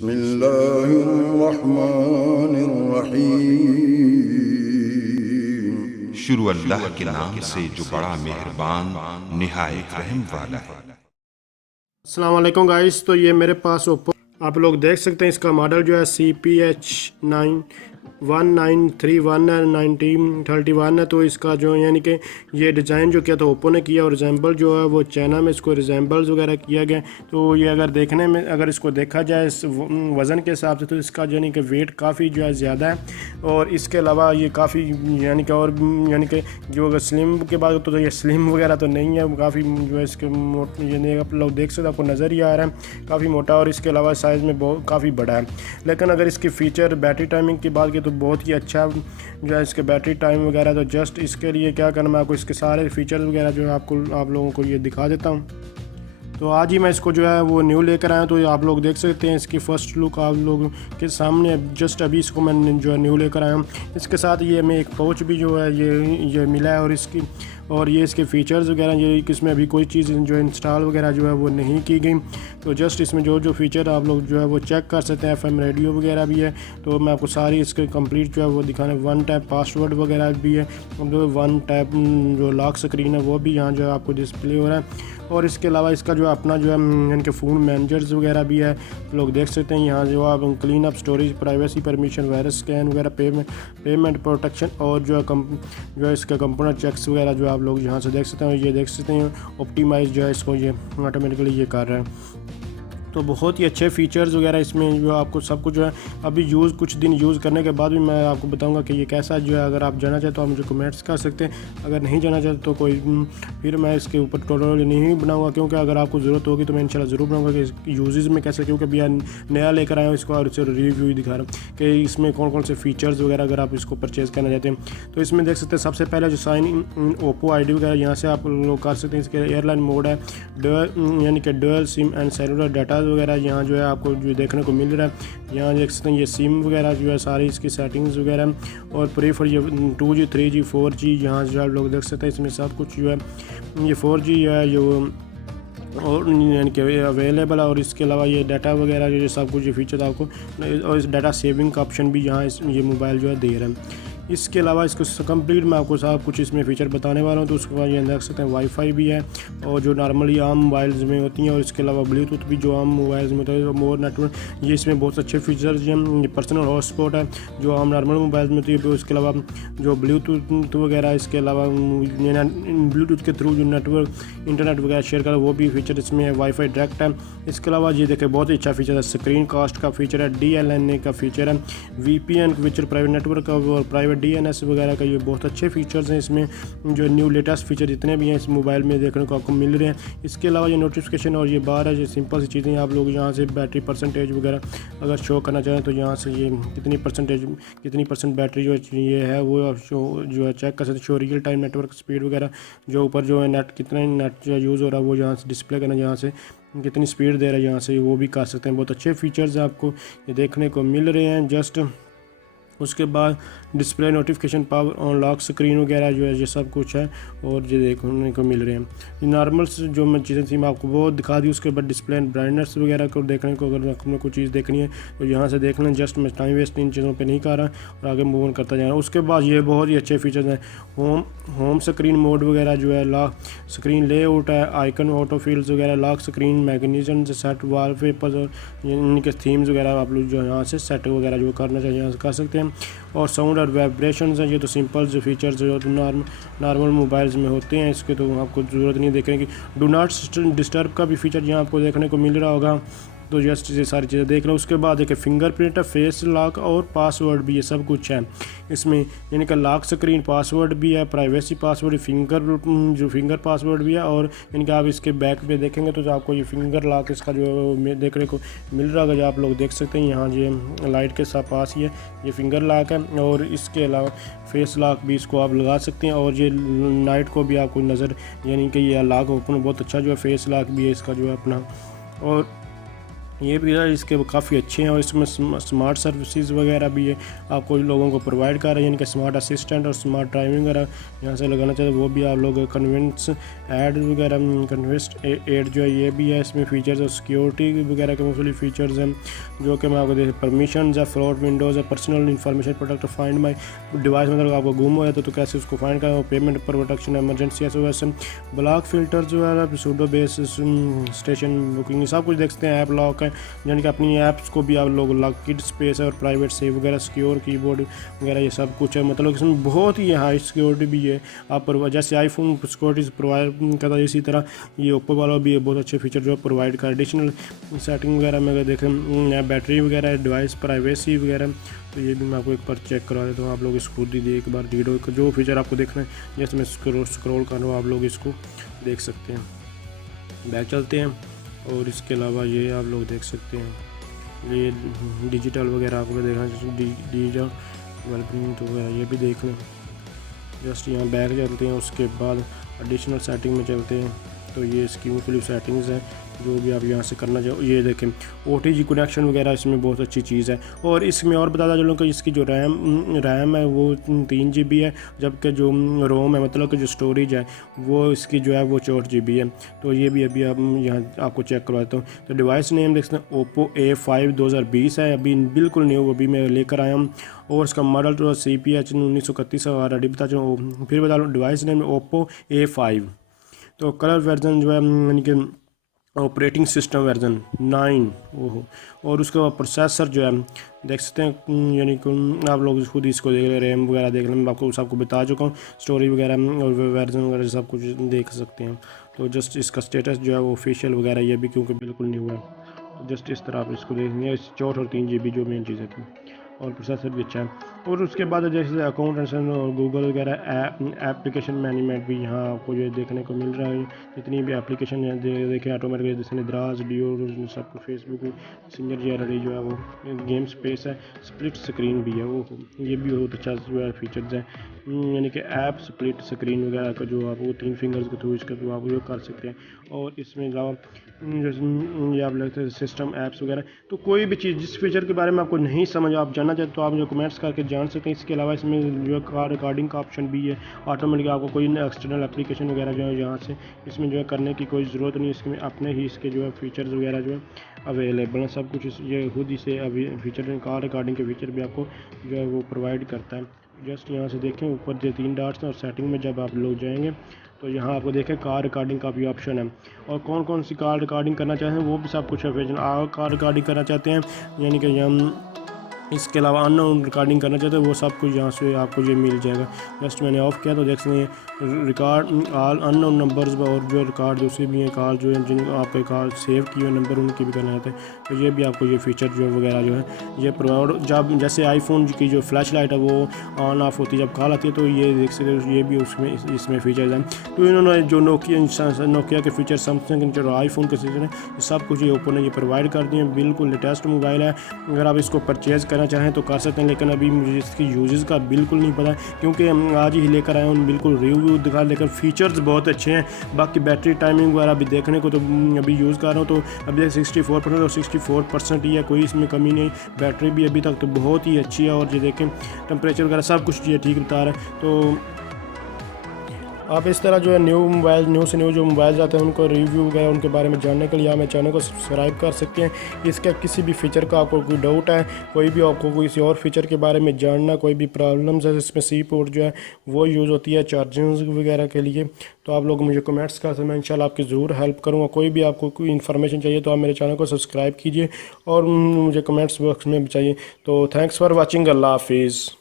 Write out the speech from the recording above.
बिस्मिल्लाहिर्रहमानिर्रहीम। शुरू अल्लाह के नाम से जो बड़ा मेहरबान निहायत रहम वाला है। अस्सलाम वालेकुम गाइस। तो ये मेरे पास ओप्पो आप लोग देख सकते हैं, इसका मॉडल जो है CPH1931 है, 1931 है। तो इसका जो यानी कि ये डिज़ाइन जो किया था ओप्पो ने किया, और रिजेंबल जो है वो चाइना में इसको रिजेंबल्स वगैरह किया गया। तो ये अगर देखने में अगर इसको देखा जाए इस वज़न के हिसाब से तो इसका यानी कि वेट काफ़ी जो है ज़्यादा है। और इसके अलावा ये काफ़ी यानी कि और यानी कि जो अगर स्लिम के बाद तो ये स्लिम वगैरह तो नहीं है, काफ़ी जो है इसके यानी आप लोग देख सकते हैं, आपको नज़र ही आ रहा है काफ़ी मोटा, और इसके अलावा साइज़ में बहुत काफ़ी बड़ा है। लेकिन अगर इसकी फ़ीचर बैटरी टाइमिंग की बात की तो बहुत ही अच्छा जो है इसके बैटरी टाइम वगैरह। तो जस्ट इसके लिए क्या करना, मैं आपको इसके सारे फीचर्स वगैरह जो है आप लोगों को ये दिखा देता हूँ। तो आज ही मैं इसको जो है वो न्यू लेकर आया, तो आप लोग देख सकते हैं इसकी फ़र्स्ट लुक आप लोगों के सामने। जस्ट अभी इसको मैं जो है न्यू लेकर आया हूँ। इसके साथ ये हमें एक पाउच भी जो है ये मिला है, और ये इसके फ़ीचर्स वगैरह ये इसमें अभी कोई चीज़ जो इंस्टॉल वगैरह जो है वो नहीं की गई। तो जस्ट इसमें जो फीचर आप लोग जो है वो चेक कर सकते हैं। FM रेडियो वगैरह भी है, तो मैं आपको सारी इसके कंप्लीट जो है वो दिखाने। 1 टैप पासवर्ड वगैरह भी है, जो 1 टैप जो लॉक स्क्रीन है वो भी यहाँ जो है आपको डिस्प्ले हो रहा है। और इसके अलावा इसका जो अपना जो है इनके फ़ोन मैनेजर्स वगैरह भी है, लोग देख सकते हैं यहाँ जो आप clean up storage, privacy permission, virus scan वगैरह, पेमेंट प्रोटेक्शन, और जो है इसका कंपोनेंट चेक्स वगैरह जो आप लोग यहाँ से देख सकते हैं। ये देख सकते हैं ऑप्टिमाइज जो है इसको ये ऑटोमेटिकली ये कर रहा है। तो बहुत ही अच्छे फीचर्स वगैरह इसमें जो आपको सब कुछ जो है अभी कुछ दिन यूज़ करने के बाद भी मैं आपको बताऊंगा कि ये कैसा जो है। अगर आप जाना चाहते तो आप मुझे कमेंट्स कर सकते हैं, अगर नहीं जाना चाहते तो कोई फिर मैं इसके ऊपर ट्यूटोरियल नहीं बनाऊंगा, क्योंकि अगर आपको ज़रूरत होगी तो मैं इंशाल्लाह ज़रूर बनाऊंगा कि यूजेस में कैसे, क्योंकि अभी नया लेकर आया हूँ इसको और इसे रिव्यू दिखा रहा हूँ कि इसमें कौन कौन से फीचर्स वगैरह अगर आप इसको परचेज़ करना चाहते हैं। तो इसमें देख सकते हैं सबसे पहले जो साइन इन ओप्पो ID वगैरह यहाँ से आप लोग कर सकते हैं। इसके एयरलाइन मोड है, यानी कि dual SIM and cellular data वगैरह यहाँ जो है आपको जो देखने को मिल रहा है। यहाँ देख सकते हैं ये सिम वगैरह जो है सारी इसकी सेटिंग्स वगैरह, और प्रीफर ये 2G 3G 4G यहाँ जो आप लोग देख सकते हैं इसमें सब कुछ जो है ये 4G है जो और यानी कि अवेलेबल है। और इसके अलावा ये डाटा वगैरह जो सब कुछ ये फीचर आपको, और इस डाटा सेविंग का ऑप्शन भी यहाँ ये मोबाइल जो है दे रहा है। इसके अलावा इसको कंप्लीट मैं आपको सब कुछ इसमें फ़ीचर बताने वाला हूँ। तो उसके बाद ये देख सकते हैं वाईफाई भी है, और जो नॉर्मली आम मोबाइल्स में होती हैं, और इसके अलावा ब्लूटूथ भी जो आम मोबाइल्स में होता है, मोर नेटवर्क ये इसमें बहुत अच्छे फीचर्स हैं। ये पर्सनल हॉटस्पॉट है जो आम नॉर्मल मोबाइल्स में होती है। उसके अलावा जो ब्लूटूथ वगैरह, इसके अलावा ब्लूटूथ के थ्रू जो इंटरनेट वगैरह शेयर कर वो भी फीचर इसमें है। वाईफाई डायरेक्ट है। इसके अलावा ये देखें बहुत ही अच्छा फीचर है, स्क्रीन कास्ट का फीचर है, DLNA का फीचर है, VPN फीचर, प्राइवेट नेटवर्क का और प्राइवेट DNS वगैरह का। ये बहुत अच्छे फीचर्स हैं इसमें, जो न्यू लेटेस्ट फीचर जितने भी हैं इस मोबाइल में देखने को आपको मिल रहे हैं। इसके अलावा ये नोटिफिकेशन और ये बार है, जो सिंपल सी चीज़ें आप लोग यहाँ से बैटरी परसेंटेज वगैरह अगर शो करना चाहें तो यहाँ से ये कितनी परसेंट बैटरी जो ये है वो आप जो है चेक कर सकते हैं। Show real time network speed वगैरह, जो ऊपर जो है नेट कितना नेट जो यूज़ हो रहा है वो यहाँ से डिस्प्ले करना, यहाँ से कितनी स्पीड दे रहा है यहाँ से वो भी कर सकते हैं। बहुत अच्छे फीचर्स आपको ये देखने को मिल रहे हैं। जस्ट उसके बाद display notification, power on, lock screen वगैरह जो है ये सब कुछ है, और ये देखने को मिल रहे हैं। नॉर्मल जो मैं चीज़ें थी मैं आपको वो दिखा दी। उसके बाद डिस्प्ले ब्राइटनेस वगैरह को देखने को अगर आपको कोई चीज़ देखनी है तो यहाँ से देख लें। जस्ट मैं टाइम वेस्ट इन चीज़ों पे नहीं कर रहा और आगे मूव ऑन करता जा रहा हूँ। उसके बाद ये बहुत ही अच्छे फीचर्स हैं। होम स्क्रीन मोड वगैरह जो है, लॉक स्क्रीन लेआउट है, आइकन ऑटो फील्ड्स वगैरह, लॉक स्क्रीन मैकेनिज्म से सेट, वॉलपेपर्स और इनके थीम्स वगैरह आप लोग जो यहाँ से सेट वगैरह जो करना चाहिए यहाँ से कर सकते हैं। और साउंड और वाइब्रेशंस हैं, ये तो सिंपल जो फीचर्स जो नॉर्मल मोबाइल्स में होते हैं, इसके तो आपको ज़रूरत नहीं देखने की। डू नॉट डिस्टर्ब का भी फीचर यहाँ आपको देखने को मिल रहा होगा। तो जस्ट ये सारी चीज़ें देख लो। उसके बाद देखिए फिंगरप्रिंट है, फेस लॉक और पासवर्ड भी, ये सब कुछ है इसमें, यानी कि लॉक स्क्रीन पासवर्ड भी है, प्राइवेसी पासवर्ड, फिंगर पासवर्ड भी है। और यानी कि आप इसके बैक पे देखेंगे तो आपको ये फिंगर लॉक इसका जो देखने को मिल रहा होगा, जो आप लोग देख सकते हैं यहाँ ये लाइट के साथ पास ही है, ये फिंगर लॉक है। और इसके अलावा फेस लॉक भी इसको आप लगा सकते हैं, और ये नाइट को भी आपको नज़र यानी कि ये लॉक ओपन बहुत अच्छा जो है फेस लॉक भी है इसका जो है अपना। और ये भी है, इसके काफ़ी अच्छे हैं और इसमें स्मार्ट सर्विसेज वगैरह भी है, आपको लोगों को प्रोवाइड कर रहे हैं, यानी कि स्मार्ट असिस्टेंट और स्मार्ट ड्राइविंग वगैरह यहाँ से लगाना चाहिए, वो भी आप लोग कन्वेंस ऐड वगैरह कन्वेस्ट एड जो है ये भी है, इसमें फीचर्स और सिक्योरिटी वगैरह के मुख्तलिफ फीचर्स हैं जो कि मैं आपको देख परमिशन है, फ्रॉड विंडोज़ है, personal information protect, find my device, मतलब आपको गुम हो जाता तो कैसे उसको फाइंड करें, पेमेंट पर protection, emergency SOS, block filter जो है, सूडो बेस स्टेशन बुकिंग, सब कुछ देखते हैं, ऐप लॉक है, यानी कि अपनी ऐप्स को भी आप लोग लॉकेड स्पेस है और प्राइवेट सेव वगैरह, सिक्योर कीबोर्ड वगैरह ये सब कुछ है, मतलब इसमें बहुत ही हाई सिक्योरिटी भी है। आप जैसे आईफोन सिक्योरिटी प्रोवाइड करता है इसी तरह ये ओप्पो वाला भी बहुत अच्छे फीचर जो है प्रोवाइड कर, एडिशनल सेटिंग वगैरह में अगर देखें, बैटरी वगैरह, डिवाइस प्राइवेसी वगैरह, तो ये भी मैं आपको एक बार चेक करवा देता हूँ, आप लोग इसको खुद ही एक बार वीडियो का जो फीचर आपको देखना है, जैसे मैं स्क्रॉल कर रहा हूँ आप लोग इसको देख सकते हैं। बैक चलते हैं और इसके अलावा ये आप लोग देख सकते हैं, ये डिजिटल वगैरह आपको देखना है, डिजिटल वेलबिंग तो वगैरह ये भी देख लें। जस्ट यहाँ बैक चलते हैं, उसके बाद एडिशनल सेटिंग में चलते हैं, तो ये इसकी मुख्तलिफ सेटिंग्स हैं जो भी आप यहाँ से करना चाहो। ये देखें OTG कनेक्शन वगैरह इसमें बहुत अच्छी चीज़ है, और इसमें और बताता चलूँ कि इसकी जो रैम है वो 3 GB है, जबकि जो रोम है मतलब कि जो स्टोरेज है वो इसकी जो है वो 4 GB है। तो ये भी अभी आप यहाँ आपको चेक करवाता हूँ। तो डिवाइस नेम देख सकते हैं Oppo A5 2020 है, अभी बिल्कुल न्यू अभी मैं लेकर आया हूँ, और इसका मॉडल तो CPH 1931 ऑलरेडी बता चुका, फिर बता लो डिवाइस नेम Oppo A5। तो कलर वर्जन जो है यानी कि ऑपरेटिंग सिस्टम वर्जन 9 ओहो, और उसके बाद प्रोसेसर जो है देख सकते हैं, यानी कि आप लोग खुद इसको देख लें, रैम वगैरह देख लें, मैं आपको सबको बता चुका हूँ, स्टोरी वगैरह और वर्जन वगैरह सब कुछ देख सकते हैं। तो जस्ट इसका स्टेटस जो है वो ऑफिशियल वगैरह ये भी क्योंकि बिल्कुल न्यू है, तो जस्ट इस तरह आप इसको देखेंगे, 4 और 3 GB जो मेन चीज़ है, और प्रोसेसर भी अच्छा है। और उसके बाद जैसे अकाउंट और गूगल वगैरह एप्लीकेशन मैनेजमेंट भी यहाँ आपको जो देखने को मिल रहा है, जितनी भी एप्लीकेशन है देखें ऑटोमेटिक, जैसे निद्राज डियो सब कुछ, फेसबुक सिंगर जी जो है वो, गेम स्पेस है, स्प्लिट स्क्रीन भी है वो, ये भी बहुत अच्छा जो है फीचर्स हैं, यानी कि ऐप स्प्लिट स्क्रीन वगैरह का जो आप वो 3 फिंगर्स के थ्रू इसका जो आप यूज़ कर सकते हैं। और इसमें अलावा ये आप लगते हैं सिस्टम ऐप्स वगैरह, तो कोई भी चीज़ जिस फीचर के बारे में आपको नहीं समझ आप जानना चाहते तो आप जो कमेंट्स करके जान सकते हैं। इसके अलावा इसमें जो है कार रिकॉर्डिंग का ऑप्शन भी है, ऑटोमेटिक आपको कोई एक्सटर्नल एप्लीकेशन वगैरह जो है यहाँ से इसमें जो है करने की कोई ज़रूरत नहीं, इसमें अपने ही इसके जो है फीचर्स वगैरह जो है अवेलेबल हैं, सब कुछ ये खुद ही से अभी फीचर, कार रिकॉर्डिंग के फीचर भी आपको जो है वो प्रोवाइड करता है। जस्ट यहाँ से देखें ऊपर जो 3 डॉट्स हैं, और सेटिंग में जब आप लोग जाएंगे तो यहाँ आपको देखें कार रिकॉर्डिंग का भी ऑप्शन है, और कौन कौन सी कार रिकॉर्डिंग करना चाहते हैं वो भी सब कुछ है। आप कार रिकॉर्डिंग करना चाहते हैं यानी कि हम इसके अलावा अननोन रिकॉर्डिंग करना चाहते हैं वो सब कुछ यहाँ से आपको ये मिल जाएगा। जस्ट मैंने ऑफ किया तो देख सकते हैं रिकॉर्ड ऑल अननोन नंबर्स, और जो रिकॉर्ड दूसरे भी हैं कॉल जो है जिन आपके कॉल सेव किए हुए नंबर उनकी भी करना चाहते हैं, तो ये भी आपको ये फीचर जो वगैरह जो है ये प्रोवाइड, जब जैसे आईफोन की जो फ्लैश लाइट है वो ऑन ऑफ होती है जब कॉल आती है, तो ये देख सकते हैं ये भी उसमें इसमें फीचर्स हैं। तो इन्होंने जो नोकिया के फीचर, सैमसंग के जो आईफोन के फीचर हैं सब कुछ ये ओप्पो ने ये प्रोवाइड कर दिए हैं। बिल्कुल लेटेस्ट मोबाइल है, अगर आप इसको परचेज़ करना चाहें तो कर सकते हैं, लेकिन अभी मुझे इसकी यूजेस का बिल्कुल नहीं पता क्योंकि हम आज ही लेकर आए हैं, बिल्कुल रिव्यू दिखा, लेकिन फीचर्स बहुत अच्छे हैं। बाकी बैटरी टाइमिंग वगैरह भी देखने को तो अभी यूज़ कर रहा हूँ, तो अभी 64% और 64% ही है, कोई इसमें कमी नहीं। बैटरी भी अभी तक तो बहुत ही अच्छी है, और ये देखें टेम्परेचर वगैरह सब कुछ ये ठीक बता रहा है। तो आप इस तरह जो है न्यू से न्यू जो मोबाइल आते हैं उनको रिव्यू वगैरह उनके बारे में जानने के लिए आप मेरे चैनल को सब्सक्राइब कर सकते हैं। इसका किसी भी फीचर का आपको कोई डाउट है, कोई भी आपको किसी और फीचर के बारे में जानना, कोई भी प्रॉब्लम्स है, इसमें सी पोर्ट जो है वो यूज़ होती है चार्जिंग वगैरह के लिए, तो आप लोग मुझे कमेंट्स कर सकते हैं, मैं इंशाल्लाह आपकी ज़रूर हेल्प करूँगा। कोई भी आपको कोई इन्फॉर्मेशन चाहिए तो आप मेरे चैनल को सब्सक्राइब कीजिए और मुझे कमेंट्स बॉक्स में चाहिए। तो थैंक्स फॉर वॉचिंग, अल्लाह हाफिज़।